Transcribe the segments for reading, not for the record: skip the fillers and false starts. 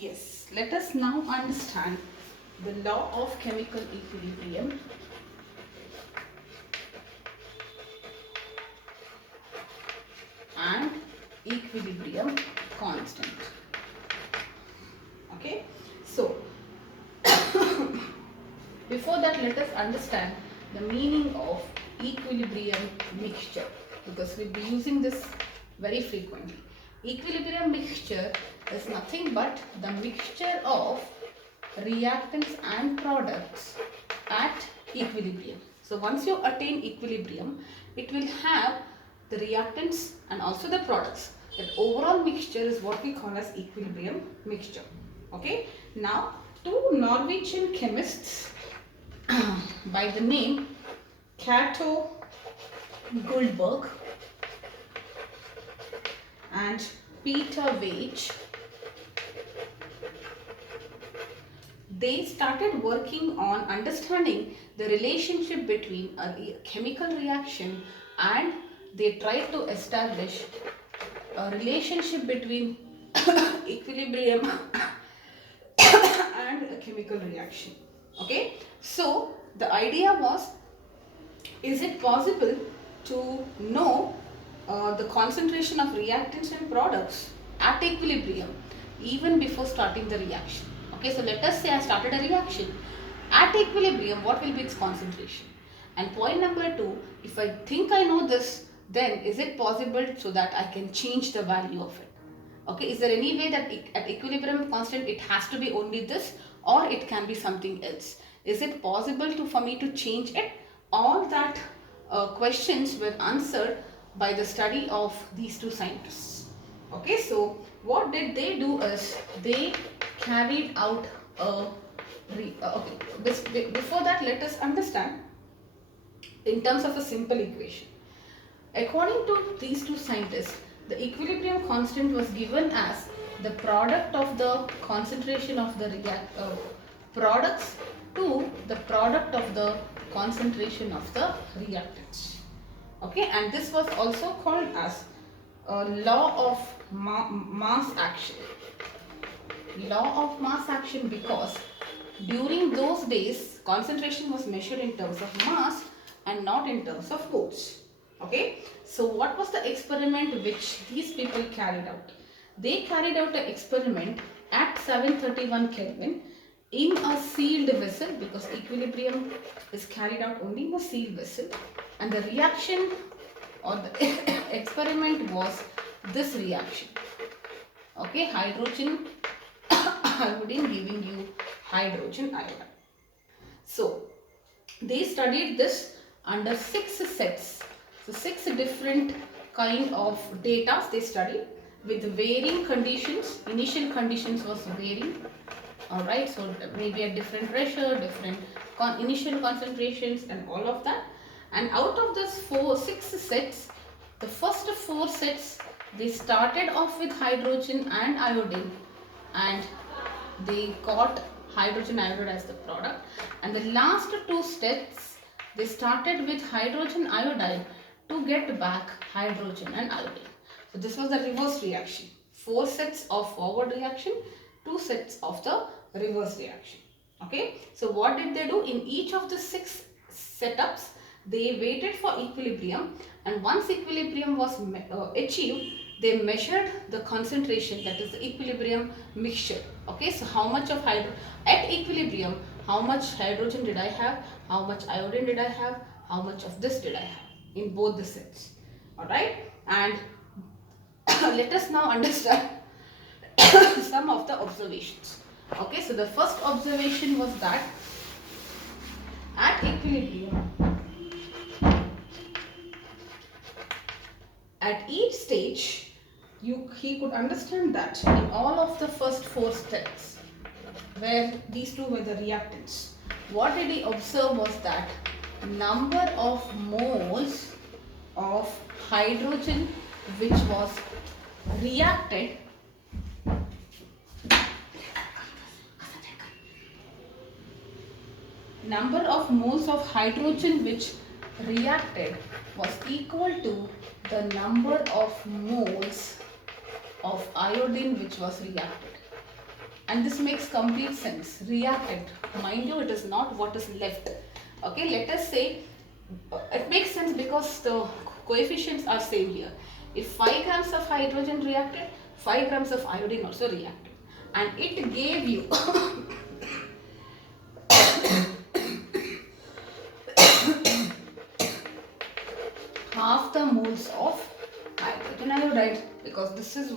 Yes, let us now understand the law of chemical equilibrium and equilibrium constant. Okay, so before that, let us understand the meaning of equilibrium mixture, because we'll be using this very frequently. Equilibrium mixture is nothing but the mixture of reactants and products at equilibrium. So once you attain equilibrium, it will have the reactants and also the products. That overall mixture is what we call as equilibrium mixture. Okay. Now, two Norwegian chemists by the name Cato Guldberg and Peter Veitch, they started working on understanding the relationship between a chemical reaction, and they tried to establish a relationship between equilibrium and a chemical reaction. Okay, so the idea was, is it possible to know the concentration of reactants and products at equilibrium even before starting the reaction? Okay, so let us say I started a reaction. At equilibrium, what will be its concentration? And point number 2, if I think I know this, then is it possible so that I can change the value of it? Okay, is there any way that at equilibrium constant it has to be only this, or it can be something else? Is it possible for me to change it? All that questions were answered by the study of these two scientists. Okay, so what did they do is they carried out a before that, let us understand in terms of a simple equation. According to these two scientists, the equilibrium constant was given as the product of the concentration of the products to the product of the concentration of the reactants. Okay, and this was also called as a law of mass action. Law of mass action, because during those days concentration was measured in terms of mass and not in terms of moles. Okay, so what was the experiment which these people carried out? They carried out an experiment at 731 Kelvin in a sealed vessel, because equilibrium is carried out only in a sealed vessel, and the reaction or the experiment was this reaction. Okay, hydrogen iodine giving you hydrogen iodide. So they studied this under 6 sets. So 6 different kind of data they studied with varying conditions. Initial conditions was varying. Alright, so maybe a different pressure, different initial concentrations and all of that. And out of this 6 sets, the first 4 sets they started off with hydrogen and iodine, and they got hydrogen iodide as the product, and the last 2 steps they started with hydrogen iodide to get back hydrogen and iodine. So this was the reverse reaction. 4 sets of forward reaction, 2 sets of the reverse reaction. Okay, so what did they do? In each of the 6 setups they waited for equilibrium, and once equilibrium was achieved, they measured the concentration, that is the equilibrium mixture. Okay, so how much of at equilibrium, how much hydrogen did I have, how much iodine did I have, how much of this did I have in both the sets. Alright, and let us now understand some of the observations. Okay, so the first observation was that at equilibrium, at each stage, he could understand that in all of the first 4 steps, where these two were the reactants, what did he observe was that number of moles of hydrogen which was reacted was equal to the number of moles of iodine which was reacted. and this makes complete sense. Reactant, mind you, it is not what is left. Okay, let us say it makes sense because the coefficients are same here. If 5 grams of hydrogen reacted, 5 grams of iodine also reacted, and it gave you half the moles of hydrogen iodide, because this is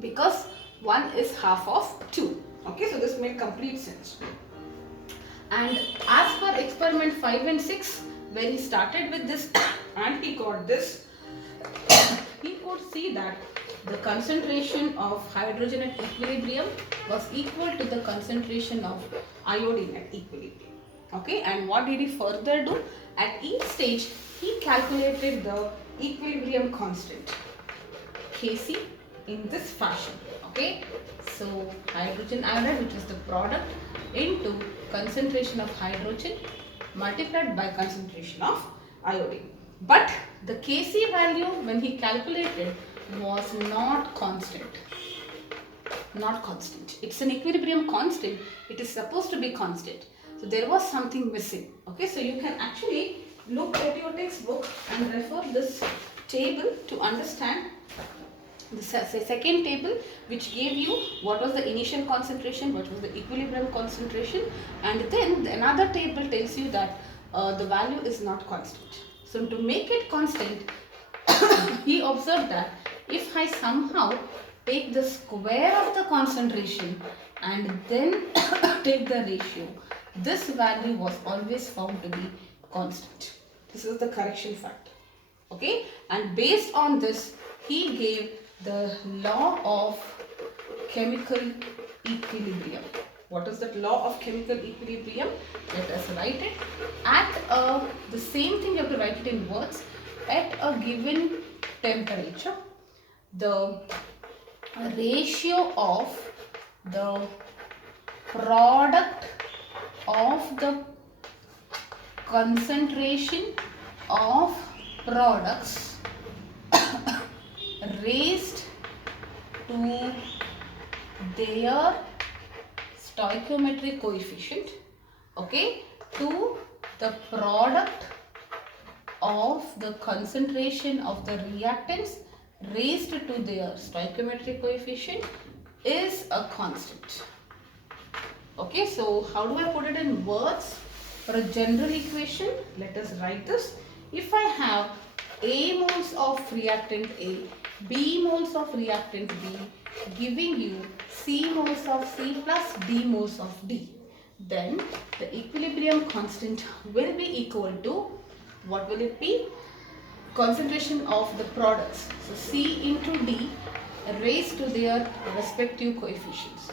because 1 is half of 2. Okay, so this made complete sense. And as per experiment 5 and 6, when he started with this and he got this, he could see that the concentration of hydrogen at equilibrium was equal to the concentration of iodine at equilibrium. Okay, and what did he further do? At each stage, he calculated the equilibrium constant, Kc, in this fashion. Okay, so hydrogen iodide, which is the product, into concentration of hydrogen multiplied by concentration of iodine. But the Kc value when he calculated was not constant. Not constant. It's an equilibrium constant. It is supposed to be constant. So there was something missing. Okay, so you can actually look at your textbook and refer this table to understand the second table, which gave you what was the initial concentration, what was the equilibrium concentration, and then another table tells you that the value is not constant. So to make it constant, he observed that if I somehow take the square of the concentration and then take the ratio, this value was always found to be constant. This is the correction factor. Okay, and based on this, he gave the law of chemical equilibrium. What is that law of chemical equilibrium? Let us write it. At the same thing, you have to write it in words. At a given temperature, the ratio of the product of the concentration of products raised to their stoichiometric coefficient, okay, to the product of the concentration of the reactants raised to their stoichiometric coefficient is a constant. Okay, so how do I put it in words? For a general equation, let us write this. If I have A moles of reactant A, B moles of reactant B, giving you C moles of C plus D moles of D, then the equilibrium constant will be equal to, what will it be? Concentration of the products. So C into D raised to their respective coefficients.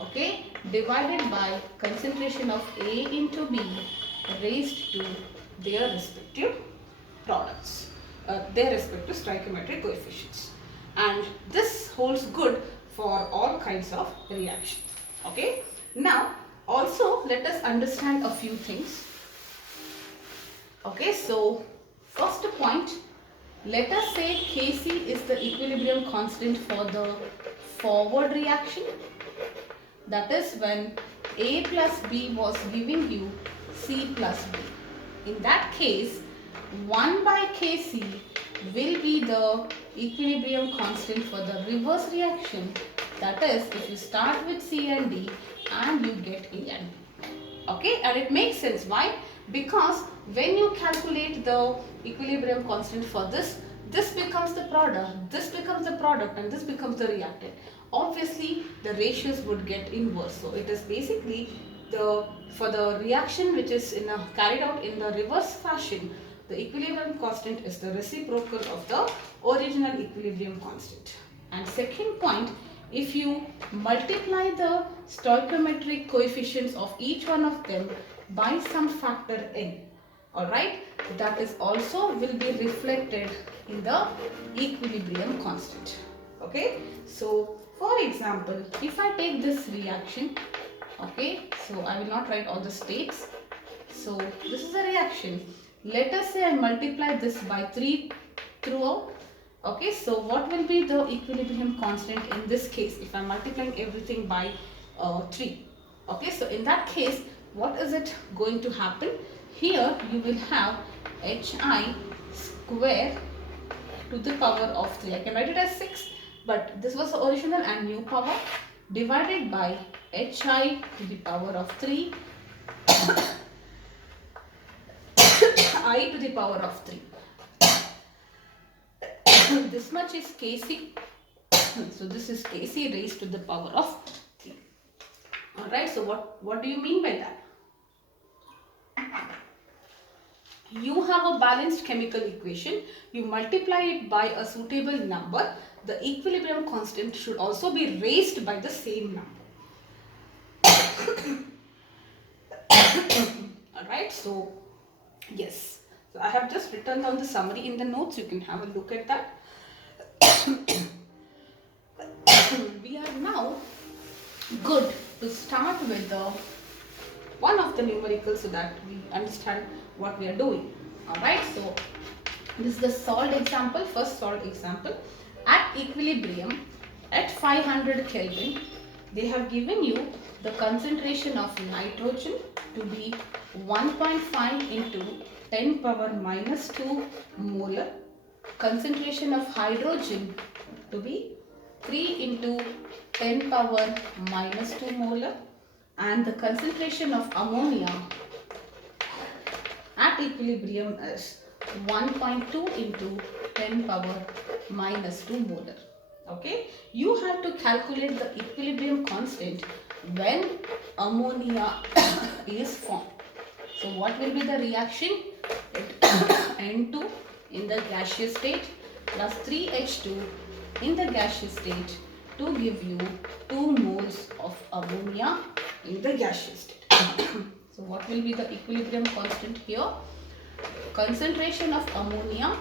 Okay, divided by concentration of A into B raised to their respective products, their respective stoichiometric coefficients. And this holds good for all kinds of reactions. Okay, now also let us understand a few things. Okay, so first point, let us say Kc is the equilibrium constant for the forward reaction. That is when A plus B was giving you C plus D. In that case, 1 by Kc will be the equilibrium constant for the reverse reaction. That is, if you start with C and D and you get A and B. Okay, and it makes sense. Why? Because when you calculate the equilibrium constant for this, this becomes the product, this becomes the product, and this becomes the reactant. Obviously, the ratios would get inverse. So it is basically for the reaction which is carried out in the reverse fashion, the equilibrium constant is the reciprocal of the original equilibrium constant. And second point, if you multiply the stoichiometric coefficients of each one of them by some factor n, alright, that is also will be reflected in the equilibrium constant. Okay, so for example, if I take this reaction, okay, so I will not write all the states. So this is a reaction. Let us say I multiply this by 3 throughout. Okay, so what will be the equilibrium constant in this case if I am multiplying everything by 3? Okay, so in that case, what is it going to happen? Here you will have hi square to the power of 3. I can write it as 6, but this was the original and new power, divided by hi to the power of 3 I to the power of 3. This much is Kc. So this is Kc raised to the power of 3. Alright, so what do you mean by that? You have a balanced chemical equation. You multiply it by a suitable number. The equilibrium constant should also be raised by the same number. Alright, so yes. So I have just written down the summary in the notes. You can have a look at that. We are now good to start with one of the numericals so that we understand what we are doing. Alright, so this is the solved example, first solved example. At equilibrium at 500 Kelvin, they have given you the concentration of nitrogen to be 1.5 into 10 power minus 2 molar, concentration of hydrogen to be 3 into 10 power minus 2 molar, and the concentration of ammonia at equilibrium is 1.2 into 10 power minus 2 molar. Okay, you have to calculate the equilibrium constant when ammonia is formed. So what will be the reaction? N2 in the gaseous state plus 3H2 in the gaseous state to give you 2 moles of ammonia in the gaseous state. So what will be the equilibrium constant here? Concentration of ammonia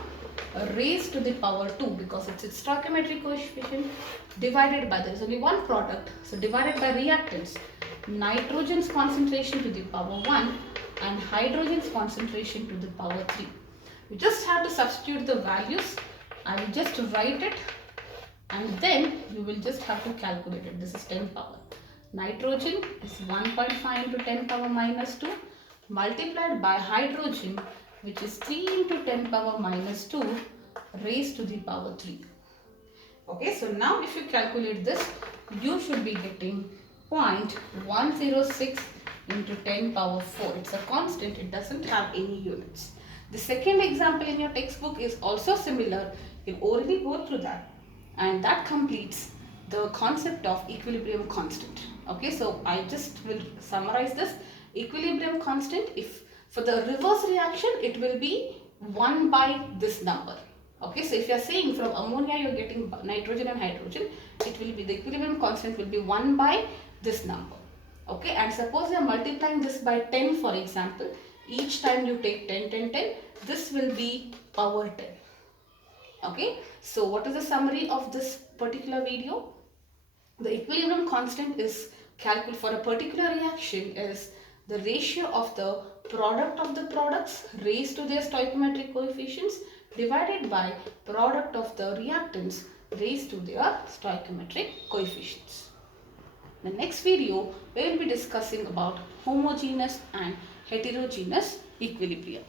raised to the power 2 because it's its stoichiometric coefficient divided by, there is only one product, so divided by reactants, nitrogen's concentration to the power 1 and hydrogen's concentration to the power 3. You just have to substitute the values. I will just write it and then you will just have to calculate it. This is 10 power. Nitrogen is 1.5 into 10 power minus 2 multiplied by hydrogen, which is 3 into 10 power minus 2 raised to the power 3. Okay, so now if you calculate this, you should be getting 0.106 into 10 power 4. It's a constant, it doesn't have any units. The second example in your textbook is also similar. You can already go through that, and that completes the concept of equilibrium constant. Okay, so I just will summarize this. Equilibrium constant, if for the reverse reaction, it will be 1 by this number. Okay, so if you are saying from ammonia you are getting nitrogen and hydrogen, it will be, the equilibrium constant will be 1 by this number. Okay, and suppose you are multiplying this by 10, for example, each time you take 10, 10, 10, this will be power 10. Okay, so what is the summary of this particular video? The equilibrium constant is calculated for a particular reaction is the ratio of the product of the products raised to their stoichiometric coefficients divided by product of the reactants raised to their stoichiometric coefficients. The next video we will be discussing about homogeneous and heterogeneous equilibrium.